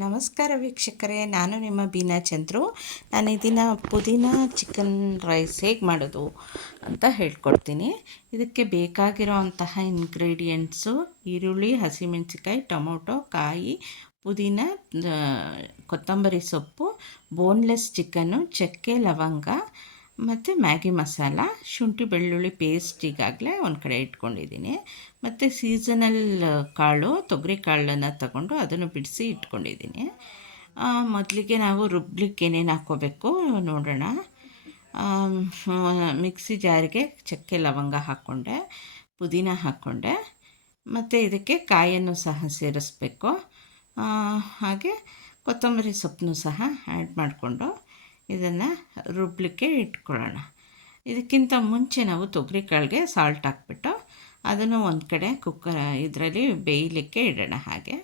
ನಮಸ್ಕಾರ ವೀಕ್ಷಕರೇ, ನಾನು ನಿಮ್ಮ ಬೀನಾ ಚಂದ್ರು. ನಾನು ಈ ದಿನ ಪುದೀನ ಚಿಕನ್ ರೈಸ್ ಹೇಗೆ ಮಾಡೋದು ಅಂತ ಹೇಳ್ಕೊಡ್ತೀನಿ. ಇದಕ್ಕೆ ಬೇಕಾಗಿರೋ ಅಂತಹ ಇಂಗ್ರೀಡಿಯೆಂಟ್ಸು: ಈರುಳ್ಳಿ, ಹಸಿಮೆಣಸಿಕಾಯಿ, ಟೊಮೊಟೊ, ಕಾಯಿ, ಪುದೀನ, ಕೊತ್ತಂಬರಿ ಸೊಪ್ಪು, ಬೋನ್ಲೆಸ್ ಚಿಕನ್ನು, ಚಕ್ಕೆ, ಲವಂಗ ಮತ್ತು ಮ್ಯಾಗಿ ಮಸಾಲ, ಶುಂಠಿ ಬೆಳ್ಳುಳ್ಳಿ ಪೇಸ್ಟ್ ಈಗಾಗಲೇ ಒಂದು ಕಡೆ ಇಟ್ಕೊಂಡಿದ್ದೀನಿ. ಮತ್ತು ಸೀಸನಲ್ ಕಾಳು, ತೊಗರಿ ಕಾಳನ್ನು ತಗೊಂಡು ಅದನ್ನು ಬಿಡಿಸಿ ಇಟ್ಕೊಂಡಿದ್ದೀನಿ. ಮೊದಲಿಗೆ ನಾವು ರುಬ್ಲಿಕ್ಕೆ ಏನೇನು ಹಾಕ್ಕೋಬೇಕು ನೋಡೋಣ. ಮಿಕ್ಸಿ ಜಾರಿಗೆ ಚಕ್ಕೆ ಲವಂಗ ಹಾಕ್ಕೊಂಡೆ, ಪುದೀನ ಹಾಕ್ಕೊಂಡೆ, ಮತ್ತು ಇದಕ್ಕೆ ಕಾಯನ್ನು ಸಹ ಸೇರಿಸ್ಬೇಕು. ಹಾಗೆ ಕೊತ್ತಂಬರಿ ಸೊಪ್ಪನ್ನು ಸಹ ಆ್ಯಡ್ ಮಾಡಿಕೊಂಡು ಇದನ್ನು ರುಬ್ಲಿಕ್ಕೆ ಇಟ್ಕೊಳ್ಳೋಣ. ಇದಕ್ಕಿಂತ ಮುಂಚೆ ನಾವು ತೊಗರಿ ಕಾಳಿಗೆ ಸಾಲ್ಟ್ ಹಾಕ್ಬಿಟ್ಟು ಅದನ್ನು ಒಂದು ಕಡೆ ಇದರಲ್ಲಿ ಬೇಯಲಿಕ್ಕೆ ಇಡೋಣ. ಹಾಗೆ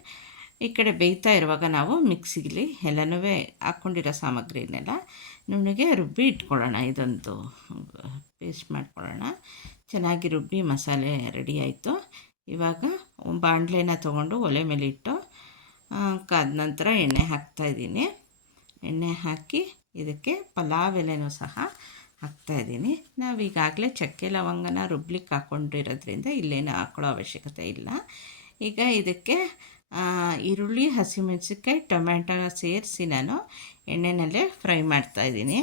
ಈ ಕಡೆ ಬೇಯ್ತಾ ಇರುವಾಗ ನಾವು ಮಿಕ್ಸಿಲಿ ಎಲ್ಲನೂ ಹಾಕ್ಕೊಂಡಿರೋ ಸಾಮಗ್ರಿನೆಲ್ಲ ನುಣ್ಣಗೆ ರುಬ್ಬಿ ಇಟ್ಕೊಳ್ಳೋಣ. ಇದೊಂದು ಪೇಸ್ಟ್ ಮಾಡ್ಕೊಳ್ಳೋಣ. ಚೆನ್ನಾಗಿ ರುಬ್ಬಿ ಮಸಾಲೆ ರೆಡಿ ಆಯಿತು. ಇವಾಗ ಬಾಣಲೆನ ತೊಗೊಂಡು ಒಲೆ ಮೇಲೆ ಇಟ್ಟು ಕಾದ ನಂತರ ಎಣ್ಣೆ ಹಾಕ್ತಾಯಿದ್ದೀನಿ. ಎಣ್ಣೆ ಹಾಕಿ ಇದಕ್ಕೆ ಪಲಾವ್ ಎಲೆನೂ ಸಹ ಹಾಕ್ತಾಯಿದ್ದೀನಿ. ನಾವು ಈಗಾಗಲೇ ಚಕ್ಕೆ ಲವಂಗನ ರುಬ್ಲಿಕ್ಕೆ ಹಾಕ್ಕೊಂಡಿರೋದ್ರಿಂದ ಇಲ್ಲೇನು ಹಾಕ್ಕೊಳ್ಳೋ ಅವಶ್ಯಕತೆ ಇಲ್ಲ. ಈಗ ಇದಕ್ಕೆ ಈರುಳ್ಳಿ, ಹಸಿಮೆಣಸಿನ್ಕಾಯಿ, ಟೊಮೆಟೊ ಸೇರಿಸಿ ನಾನು ಎಣ್ಣೆನಲ್ಲೇ ಫ್ರೈ ಮಾಡ್ತಾಯಿದ್ದೀನಿ.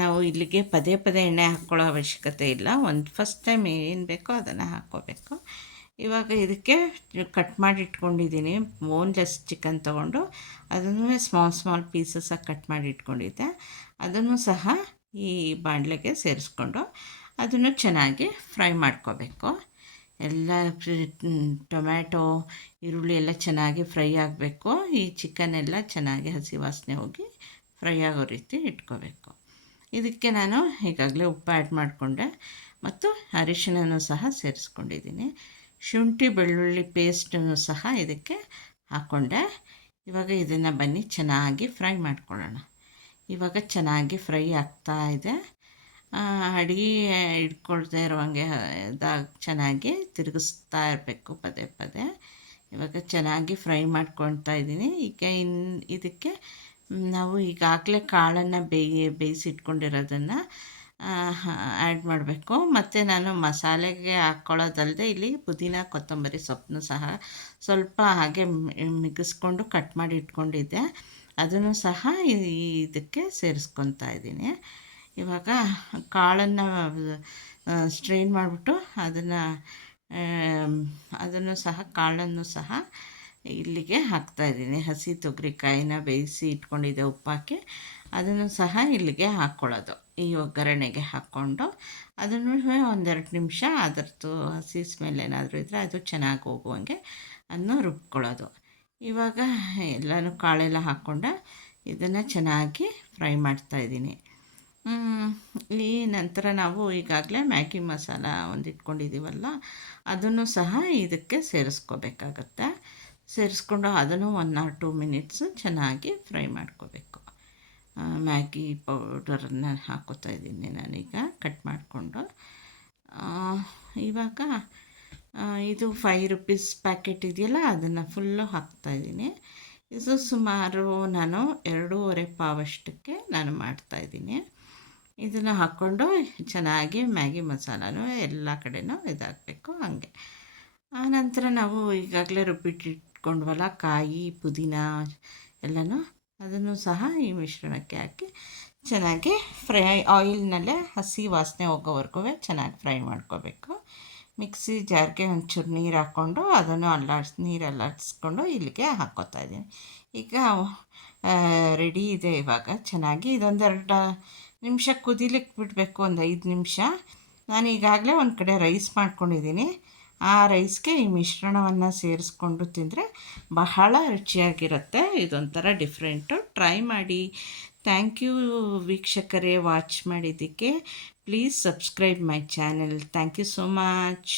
ನಾವು ಇಲ್ಲಿಗೆ ಪದೇ ಪದೇ ಎಣ್ಣೆ ಹಾಕ್ಕೊಳ್ಳೋ ಅವಶ್ಯಕತೆ ಇಲ್ಲ. ಫಸ್ಟ್ ಟೈಮ್ ಏನು ಬೇಕೋ ಅದನ್ನು ಹಾಕ್ಕೋಬೇಕು. ಇವಾಗ ಇದಕ್ಕೆ ಕಟ್ ಮಾಡಿ ಇಟ್ಕೊಂಡಿದ್ದೀನಿ ಬೋನ್ಲೆಸ್ ಚಿಕನ್ ತೊಗೊಂಡು ಅದನ್ನು ಸ್ಮಾಲ್ ಪೀಸಸ್ಸಾಗಿ ಕಟ್ ಮಾಡಿ ಇಟ್ಕೊಂಡಿದ್ದೆ. ಅದನ್ನು ಸಹ ಈ ಬಾಣಲೆಗೆ ಸೇರಿಸ್ಕೊಂಡು ಅದನ್ನು ಚೆನ್ನಾಗಿ ಫ್ರೈ ಮಾಡ್ಕೋಬೇಕು. ಎಲ್ಲ ಟೊಮ್ಯಾಟೊ, ಈರುಳ್ಳಿ ಎಲ್ಲ ಚೆನ್ನಾಗಿ ಫ್ರೈ ಆಗಬೇಕು. ಈ ಚಿಕನ್ ಎಲ್ಲ ಚೆನ್ನಾಗಿ ಹಸಿ ವಾಸನೆ ಹೋಗಿ ಫ್ರೈ ಆಗೋ ರೀತಿ ಇಟ್ಕೋಬೇಕು. ಇದಕ್ಕೆ ನಾನು ಈಗಾಗಲೇ ಉಪ್ಪು ಆ್ಯಡ್ ಮಾಡಿಕೊಂಡೆ ಮತ್ತು ಅರಿಶಿಣನೂ ಸಹ ಸೇರಿಸ್ಕೊಂಡಿದ್ದೀನಿ. ಶುಂಠಿ ಬೆಳ್ಳುಳ್ಳಿ ಪೇಸ್ಟನ್ನು ಸಹ ಇದಕ್ಕೆ ಹಾಕ್ಕೊಂಡೆ. ಇವಾಗ ಇದನ್ನು ಬನ್ನಿ ಚೆನ್ನಾಗಿ ಫ್ರೈ ಮಾಡ್ಕೊಳ್ಳೋಣ. ಇವಾಗ ಚೆನ್ನಾಗಿ ಫ್ರೈ ಆಗ್ತಾ ಇದೆ. ಅಡಿಗೆ ಇಟ್ಕೊಳ್ತಾ ಇರುವಂಗೆ ಚೆನ್ನಾಗಿ ತಿರುಗಿಸ್ತಾ ಇರಬೇಕು ಪದೇ ಪದೇ. ಇವಾಗ ಚೆನ್ನಾಗಿ ಫ್ರೈ ಮಾಡ್ಕೊಳ್ತಾ ಇದ್ದೀನಿ. ಈಗ ಇದಕ್ಕೆ ನಾವು ಈಗಾಗಲೇ ಕಾಳನ್ನು ಬೇಯಿಸಿಟ್ಕೊಂಡಿರೋದನ್ನು ಆ್ಯಡ್ ಮಾಡಬೇಕು. ಮತ್ತು ನಾನು ಮಸಾಲೆಗೆ ಹಾಕ್ಕೊಳ್ಳೋದಲ್ಲದೆ ಇಲ್ಲಿ ಪುದೀನ, ಕೊತ್ತಂಬರಿ ಸೊಪ್ಪನ್ನು ಸಹ ಸ್ವಲ್ಪ ಹಾಗೆ ಮಿಗಿಸ್ಕೊಂಡು ಕಟ್ ಮಾಡಿ ಇಟ್ಕೊಂಡಿದ್ದೆ. ಅದನ್ನು ಸಹ ಇದಕ್ಕೆ ಸೇರಿಸ್ಕೊತಾ ಇದ್ದೀನಿ. ಇವಾಗ ಕಾಳನ್ನು ಸ್ಟ್ರೈನ್ ಮಾಡಿಬಿಟ್ಟು ಅದನ್ನು ಸಹ ಕಾಳನ್ನು ಸಹ ಇಲ್ಲಿಗೆ ಹಾಕ್ತಾಯಿದ್ದೀನಿ. ಹಸಿ ತೊಗರಿಕಾಯಿನ ಬೇಯಿಸಿ ಇಟ್ಕೊಂಡಿದ್ದೆ ಉಪ್ಪಾಕಿ, ಅದನ್ನು ಸಹ ಇಲ್ಲಿಗೆ ಹಾಕ್ಕೊಳ್ಳೋದು. ಈ ಒಗ್ಗರಣೆಗೆ ಹಾಕ್ಕೊಂಡು ಅದನ್ನು 1-2 ನಿಮಿಷ ಅದರದ್ದು ಹಸಿ ಸ್ಮೆಲ್ ಏನಾದರೂ ಇದ್ದರೆ ಅದು ಚೆನ್ನಾಗಿ ಹೋಗುವಂಗೆ ಅದನ್ನು ರುಬ್ಕೊಳ್ಳೋದು. ಇವಾಗ ಎಲ್ಲನೂ ಕಾಳೆಲ್ಲ ಹಾಕ್ಕೊಂಡು ಇದನ್ನು ಚೆನ್ನಾಗಿ ಫ್ರೈ ಮಾಡ್ತಾಯಿದ್ದೀನಿ. ಈ ನಂತರ ನಾವು ಈಗಾಗಲೇ ಮ್ಯಾಗಿ ಮಸಾಲ ಒಂದು ಇಟ್ಕೊಂಡಿದ್ದೀವಲ್ಲ, ಅದನ್ನು ಸಹ ಇದಕ್ಕೆ ಸೇರಿಸ್ಕೋಬೇಕಾಗತ್ತೆ. ಸೇರಿಸ್ಕೊಂಡು ಅದನ್ನು 1 or 2 ಮಿನಿಟ್ಸು ಚೆನ್ನಾಗಿ ಫ್ರೈ ಮಾಡ್ಕೋಬೇಕು. ಮ್ಯಾಗಿ ಪೌಡರನ್ನು ಹಾಕ್ಕೋತಾ ಇದ್ದೀನಿ ನಾನೀಗ ಕಟ್ ಮಾಡಿಕೊಂಡು. ಇವಾಗ ಇದು 5 ರೂಪೀಸ್ ಪ್ಯಾಕೆಟ್ ಇದೆಯಲ್ಲ, ಅದನ್ನು ಫುಲ್ಲು ಹಾಕ್ತಾಯಿದ್ದೀನಿ. ಇದು ಸುಮಾರು ನಾನು 2.5 ಪಾವಷ್ಟಕ್ಕೆ ನಾನು ಮಾಡ್ತಾಯಿದ್ದೀನಿ. ಇದನ್ನು ಹಾಕ್ಕೊಂಡು ಚೆನ್ನಾಗಿ ಮ್ಯಾಗಿ ಮಸಾಲನೂ ಎಲ್ಲ ಕಡೆನೂ ಇದಾಗಬೇಕು. ಹಾಗೆ ಆನಂತರ ನಾವು ಈಗಾಗಲೇ ರುಬ್ಬಿಟ್ಟಿಟ್ಕೊಂಡ್ವಲ್ಲ ಕಾಯಿ, ಪುದೀನ ಎಲ್ಲನೂ, ಅದನ್ನು ಸಹ ಈ ಮಿಶ್ರಣಕ್ಕೆ ಹಾಕಿ ಚೆನ್ನಾಗಿ ಆಯಿಲ್ನಲ್ಲೇ ಹಸಿ ವಾಸನೆ ಹೋಗೋವರೆಗೂ ಚೆನ್ನಾಗಿ ಫ್ರೈ ಮಾಡ್ಕೋಬೇಕು. ಮಿಕ್ಸಿ ಜಾರ್ಗೆ ಒಂಚೂರು ನೀರು ಹಾಕ್ಕೊಂಡು ಅದನ್ನು ನೀರು ಅಲ್ಲಾಡಿಸ್ಕೊಂಡು ಇಲ್ಲಿಗೆ ಹಾಕ್ಕೋತಾ ಇದ್ದೀನಿ. ಈಗ ರೆಡಿ ಇದೆ. ಇವಾಗ ಚೆನ್ನಾಗಿ ಇದೊಂದೆರಡು ನಿಮಿಷ ಕುದಿಲಿಕ್ಕೆ ಬಿಡಬೇಕು, ಒಂದು 5 ನಿಮಿಷ. ನಾನು ಈಗಾಗಲೇ ಒಂದು ಕಡೆ ರೈಸ್ ಮಾಡ್ಕೊಂಡಿದ್ದೀನಿ. ಆ ರೈಸ್ಗೆ ಈ ಮಿಶ್ರಣವನ್ನು ಸೇರಿಸ್ಕೊಂಡು ತಿಂದರೆ ಬಹಳ ರುಚಿಯಾಗಿರುತ್ತೆ. ಇದೊಂಥರ ಡಿಫ್ರೆಂಟು. ಟ್ರೈ ಮಾಡಿ. ಥ್ಯಾಂಕ್ ಯು ವೀಕ್ಷಕರೇ, ವಾಚ್ ಮಾಡಿದ್ದಕ್ಕೆ. Please subscribe my channel. Thank you so much.